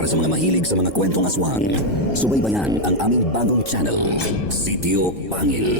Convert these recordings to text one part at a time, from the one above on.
Para sa mga mahilig sa mga kwentong aswang, subaybayan ang aming bagong channel, Sitio Pangil.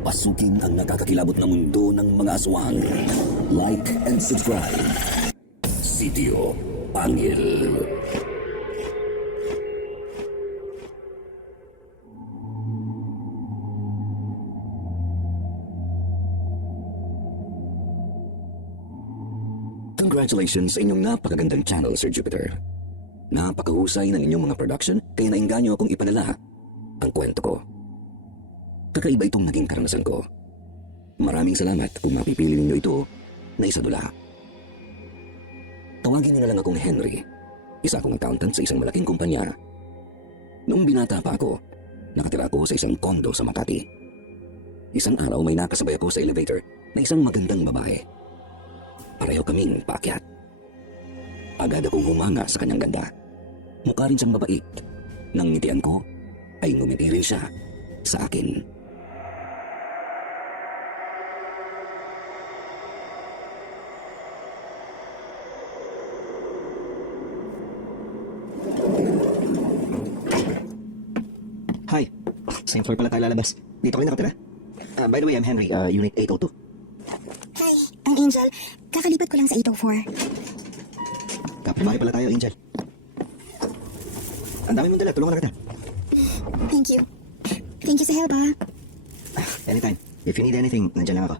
Pasukin ang nakakakilabot na mundo ng mga aswang. Like and subscribe. Sitio Pangil. Congratulations sa inyong napakagandang channel, Sir Jupiter. Napakahusay ng inyong mga production, kaya nainganyo akong ipanala ang kwento ko. Kakaiba itong naging karanasan ko. Maraming salamat kung mapipili ninyo ito na isadula. Tawagin niyo na lang akong Henry, isa akong accountant sa isang malaking kumpanya. Noong binata pa ako, nakatira ako sa isang kondo sa Makati. Isang araw may nakasabay ako sa elevator na isang magandang babae. Pareho kaming paakyat. Agad akong humanga sa kanyang ganda. Mukha rin siyang mabait. Nang ngitian ko, ay ngumiti rin siya sa akin. Hi. Same floor pala tayo lalabas. Dito kayo nakatira? By the way, I'm Henry, Unit 802. Hi, ang Angel. Kakalipat ko lang sa 804. Kapitbahay pala tayo, Angel. Ang dami mong dala, tulungan na kita. Thank you. Thank you sa help, ha? Anytime. If you need anything, nandiyan lang ako.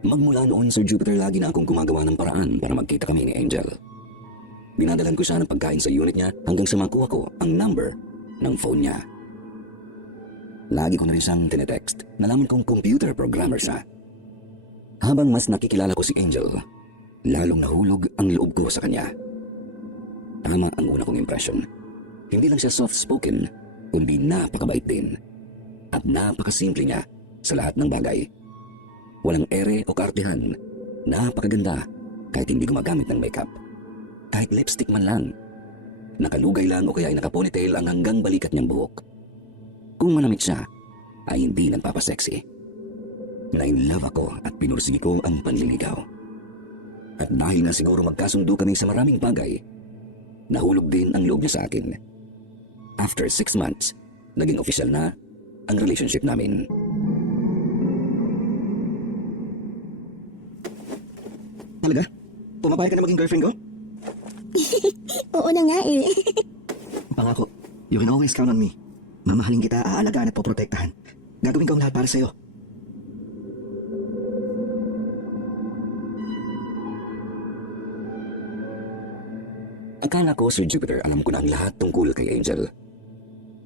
Magmula noon, Sir Jupiter, lagi na akong gumagawa ng paraan para magkita kami ni Angel. Dinadalan ko siya ng pagkain sa unit niya hanggang sa makuha ko ang number ng phone niya. Lagi ko na rin siyang tinetext. Nalaman kong computer programmer siya. Habang mas nakikilala ko si Angel, lalong nahulog ang loob ko sa kanya. Tama ang una kong impression. Hindi lang siya soft-spoken, kundi napakabait din. At napakasimple niya sa lahat ng bagay. Walang ere o kaartehan. Napakaganda kahit hindi gumagamit ng makeup. Kahit lipstick man lang. Nakalugay lang o kaya ay nakaponytail ang hanggang balikat niyang buhok. Kung manamit siya, ay hindi nagpapasexy. Na-in-love ako at pinursigi ko ang panliligaw. At dahil nga siguro magkasundo kami sa maraming bagay, nahulog din ang loob niya sa akin. After 6 months, naging official na ang relationship namin. Talaga? Pumapayag ka na maging girlfriend ko? Oo na nga eh. Pangako, you can always count on me. Mamahalin kita, aalagaan at poprotektahan. Gagawin ko ang lahat para sa'yo. Akala ko, Sir Jupiter, alam ko na ang lahat tungkol kay Angel.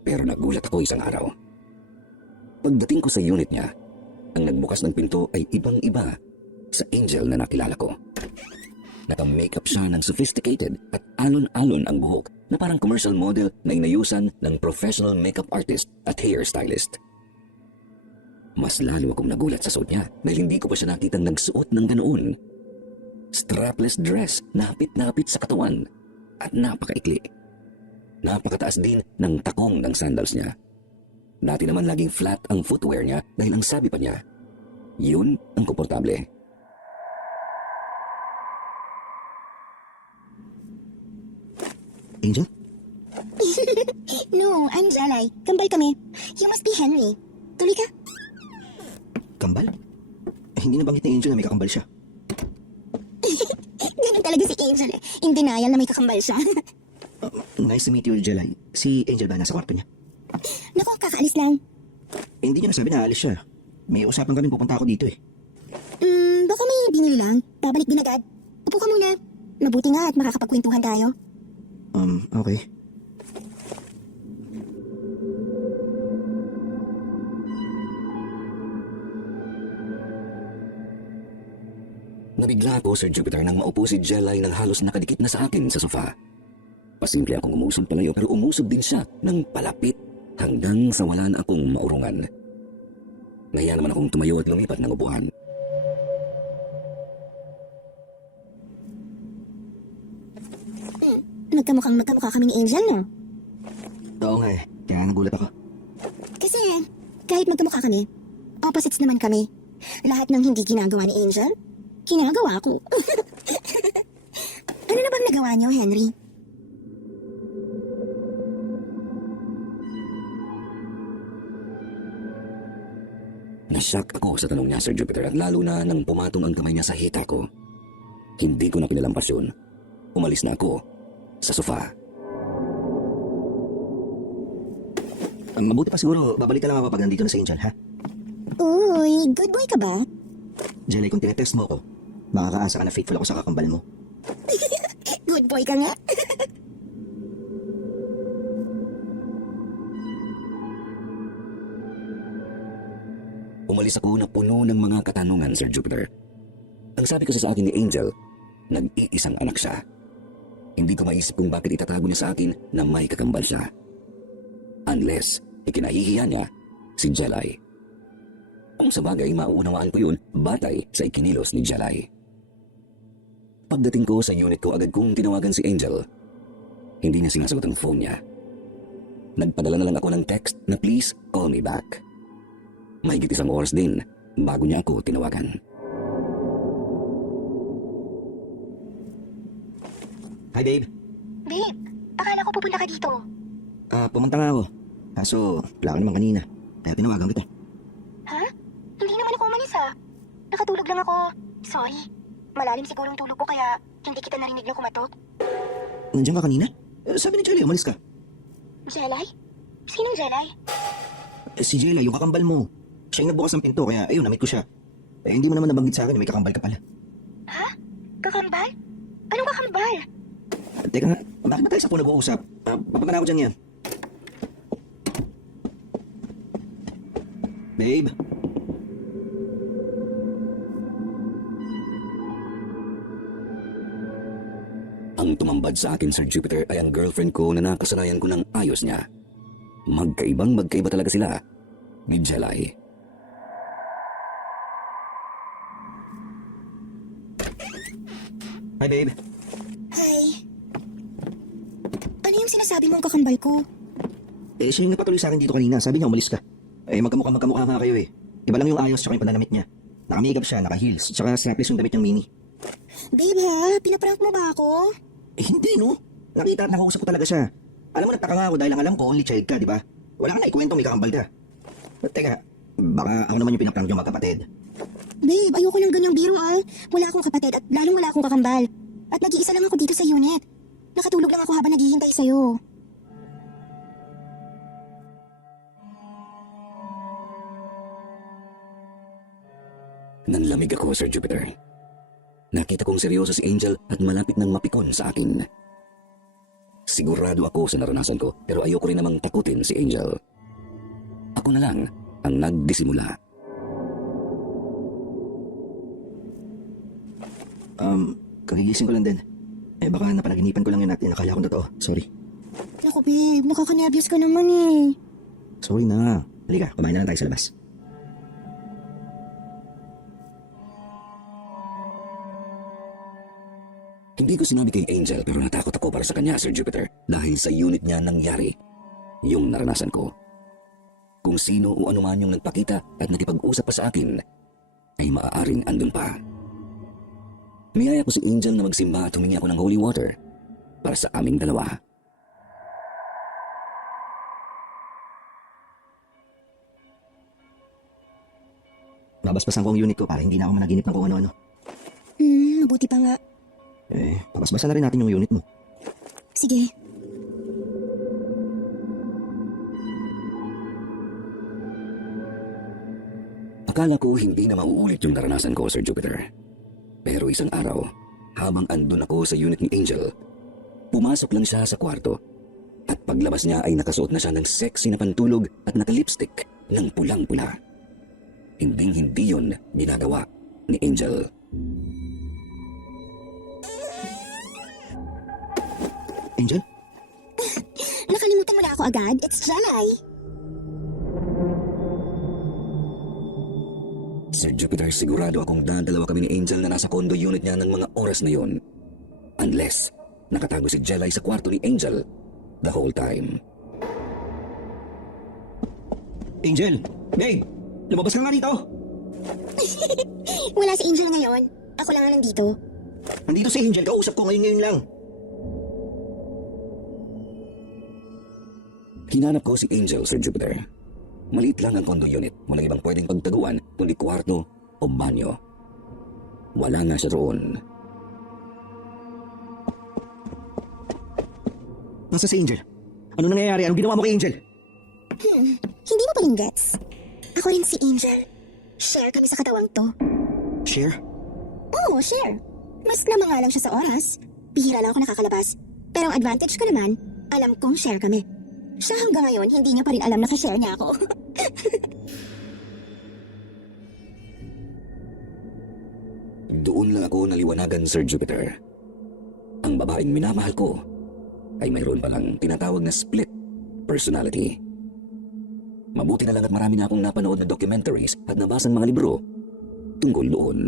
Pero nagulat ako isang araw. Pagdating ko sa unit niya, ang nagbukas ng pinto ay ibang-iba sa Angel na nakilala ko. Naka-makeup siya ng sophisticated at alon-alon ang buhok na parang commercial model na inayusan ng professional makeup artist at hairstylist. Mas lalo akong nagulat sa suot niya dahil hindi ko pa siya nakitang nagsuot ng ganoon. Strapless dress, napit-napit sa katawan at napakaikli. Napakataas din ng takong ng sandals niya. Dati naman laging flat ang footwear niya dahil ang sabi pa niya, yun ang komportable. Angel? No, I'm Jalay. Kambal kami. You must be Henry. Tuloy ka. Kambal? Hindi nabanggit ni Angel na may kakambal siya. Ganun talaga si Angel eh. In denial na may kakambal siya. Nice to meet you, Jelay. Si Angel ba nasa kwarto niya? Naku, kakaalis lang. Hindi niya nasabi na alis siya. May usapan kaming pupunta ako dito eh. Baka may binili lang. Babalik din agad. Upo ka muna. Mabuti nga at makakapagkwentuhan tayo. Okay. Nabigla ako, Sir Jupiter, nang maupo si Jelay ng halos nakadikit na sa akin sa sofa. Pasimple akong umusog palayo pero umusog din siya ng palapit hanggang sa wala na akong maurungan. Nahiya naman akong tumayo at lumipat ng upuan. Magkamukha kami ni Angel, no? Oo nga eh. Kaya nagulat ako. Kasi, Kahit magkamukha kami, opposites naman kami. Lahat ng hindi ginagawa ni Angel, ginagawa ko. Ano na bang nagawa niyo, Henry? Nashock ako sa tanong niya, Sir Jupiter, at lalo na nang pumatong ang kamay niya sa hita ko. Hindi ko na pinalampas yun. Umalis na ako sa sofa. Mabuti pa siguro, babalik ka lang ako pag nandito na si Angel, ha? Uy, good boy ka ba? Jelly, kung tinetest mo ako, makakaasa ka na faithful ako sa kakambal mo. Good boy ka nga. Umalis ako na puno ng mga katanungan, Sir Jupiter. Ang sabi kasi sa akin ni Angel, nag-iisang anak siya. Hindi ko maisip kung bakit itatago niya sa akin na may kakambal siya. Unless, ikinahihiya niya si Jelay. Kung sa bagay, mauunawaan ko yun batay sa ikinilos ni Jelay. Pagdating ko sa unit ko, agad kong tinawagan si Angel. Hindi niya sinasagot ang phone niya. Nagpadala na lang ako ng text na please call me back. Mahigit isang oras din bago niya ako tinawagan. Hi, babe. Babe, akala ko pupunta ka dito. Pumunta nga ako. Kaso, wala ka naman kanina. Kaya tinawagan kita. Ha? Hindi naman ako umalis Nakatulog lang ako. Sorry. Malalim siguro ang tulog ko kaya hindi kita narinig na kumatok. Nandiyan ka kanina? Sabi ni Jelly, umalis ka. Jelay? Sinong Jelay? Si Jelly, yung kakambal mo. Siya yung nagbukas ng pinto, kaya ayun, namit ko siya. Hindi mo naman nabanggit sa akin na may kakambal ka pala. Ha? Kakambal? Anong kakambal? Teka nga, bakit ba tayo sa po nag-uusap? Papunta na ako dyan yan. Babe? Ang tumambad sa akin, Sir Jupiter, ay ang girlfriend ko na nakasanayan ko ng ayos niya. Magkaiba talaga sila ni Jelay. Hi, babe. Hi. Ano yung sinasabi mong kakambal ko? Siya yung napatuloy sa akin dito kanina. Sabi niya, umalis ka. Magkamukha nga kayo eh. Iba lang yung ayos tsaka yung pananamit niya. Naka-makeup siya, naka-heels, tsaka strapless yung damit niyang mini. Babe ha, pinaprank mo ba ako? Hindi no. Nakita at nakausap ko talaga siya. Alam mo, nagtaka nga ako dahil ang alam ko, only child ka, di ba? Wala ka na ikwento, may kakambal ka. Teka, baka ako naman yung pinaprank yung magkapatid. Babe, ayoko ng ganyang biro Wala akong kapatid at lalong wala akong kakambal. At nag-iisa lang ako dito sa unit. Nakatulog lang ako habang naghihintay sa'yo. Nanlamig ako, Sir Jupiter. Nakita kong seryoso si Angel at malapit nang mapikon sa akin. Sigurado ako sa naranasan ko, pero ayoko rin namang takutin si Angel. Ako na lang ang nagdisimula. Kagigising ko lang din. Baka napanaginipan ko lang yun natin. Nakala kong totoo. Sorry. Naku babe, nakakanervyos ka naman Sorry na. Halika, kumain na lang tayo sa labas. Hindi ko sinabi kay Angel pero natakot ako para sa kanya, Sir Jupiter, dahil sa unit niya nangyari yung naranasan ko. Kung sino o anuman yung nagpakita at nakipag-usap pa sa akin, ay maaaring andun pa. Niyaya ko si Angel na magsimba at humingi ako ng holy water para sa aming dalawa. Babasbasan ko ang unit ko para hindi na ako managinip ng kung ano-ano. Mabuti pa nga. Babasbasan na rin natin yung unit mo. Sige. Akala ko hindi na mauulit yung naranasan ko, Sir Jupiter. Pero isang araw, habang andun ako sa unit ni Angel, pumasok lang siya sa kwarto at paglabas niya ay nakasuot na siya ng sexy na pantulog at naka-lipstick ng pulang-pula. Hindi yun ginagawa ni Angel. Angel? Nakalimutan mo na ako agad? It's Jelay. Sir Jupiter, sigurado akong dadalawa kami ni Angel na nasa condo unit niya ng mga oras na yon. Unless, nakatago si Jelay sa kwarto ni Angel the whole time. Angel! Babe! Lumabas ka nga rito! Wala si Angel ngayon. Ako lang ang nandito. Nandito si Angel, kausap ko ngayon lang. Hinanap ko si Angel, Sir Jupiter. Maliit lang ang condo unit. Walang ibang pwedeng pagtaguan kundi kwarto o banyo. Wala nga siya roon. Nasa si Angel? Ano nangyayari? Anong ginawa mo kay Angel? Hindi mo pa rin gets. Ako rin si Angel. Share kami sa katawang to. Share? Oo, share. Mas lamang nga lang siya sa oras. Bihira lang ako nakakalabas. Pero ang advantage ko naman, alam kong share kami. Siya hanggang ngayon, hindi niya pa rin alam na ka-share niya ako. Doon lang ako naliwanagan, Sir Jupiter. Ang babaeng minamahal ko ay mayroon palang tinatawag na split personality. Mabuti na lang at marami na akong napanood na documentaries at nabasang mga libro tungkol doon.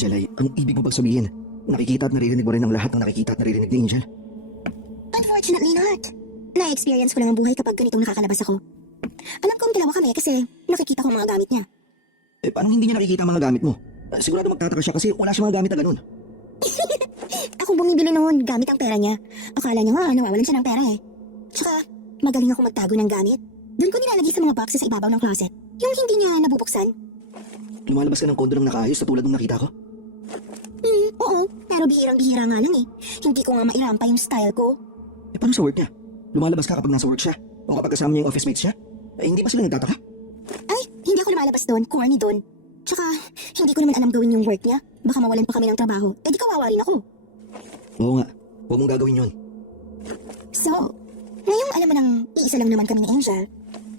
Jelay, ang ibig mo bang sabihin? Nakikita at naririnig mo rin ang lahat ng nakikita at naririnig ni Angel? Unfortunately not. Na-experience ko lang ang buhay kapag ganitong nakakalabas ako. Alam kong dalawa kami kasi nakikita ko ang mga gamit niya. Eh, paano hindi niya nakikita ang mga gamit mo? Sigurado magtataka siya kasi wala siyang mga gamit na ganun. Akong bumibili noon gamit ang pera niya. Akala niya nga nawawalan siya ng pera eh. Tsaka magaling ako magtago ng gamit. Doon ko nilalagay sa mga boxes sa ibabaw ng closet. Yung hindi niya nabubuksan. Lumalabas ka ng kondo ng nakaayos na tulad ng nakita ko? Oo, pero bihirang-bihira nga lang eh. Hindi ko nga mairampa yung style ko. Eh, paano sa work niya? Lumalabas ka kapag nasa work siya? O kapag kasama niya yung office mates siya? Eh, hindi ba sila nagtataka? Ay, hindi ako lumalabas doon. Corny doon. Tsaka, hindi ko naman alam gawin yung work niya. Baka mawalan pa kami ng trabaho. Eh di kawawa rin ako. Oo nga. Huwag mong gagawin yun. So, ngayong alam mo nang iisa lang naman kami ni Angel,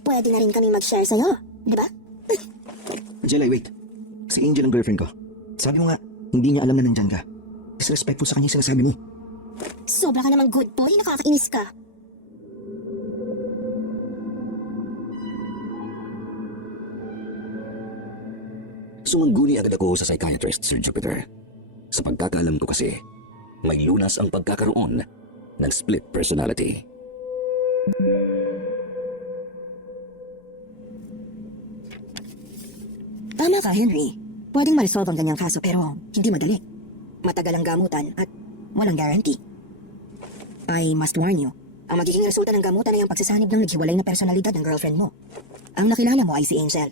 pwede na rin kami mag-share sa'yo. Di ba? Jelay, wait. Si Angel ang girlfriend ko. Sabi mo nga, hindi niya alam na nandyan ka. Disrespectful sa kanya yung sinasabi mo. Sobra ka namang good boy. Nakakainis ka. Sumangguni agad ako sa psychiatrist, Sir Jupiter. Sa pagkakaalam ko kasi, may lunas ang pagkakaroon ng split personality. Tama ka, Henry. Pwedeng ma-resolve ang ganyang kaso pero hindi madali. Matagal ang gamutan at walang guarantee. I must warn you, ang magiging resulta ng gamutan ay ang pagsasanib ng naghiwalay na personalidad ng girlfriend mo. Ang nakilala mo ay si Angel,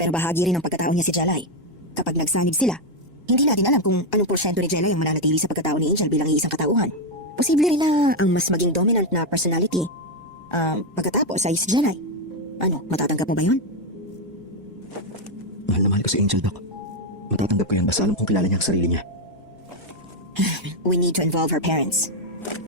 pero bahagi rin ng pagkatao niya si Jelay. Kapag nagsanib sila, hindi natin alam kung anong porsyento ni Jelay ang mananatili sa pagkatao ni Angel bilang iisang katauhan. Posible rin na ang mas maging dominant na personality pagkatapos ay si Jelay. Ano, matatanggap mo ba yun? Mahal na mahal ko si Angel, Doc. Matatanggap ko yan basta alam kong kilala niya ang sarili niya. We need to involve her parents.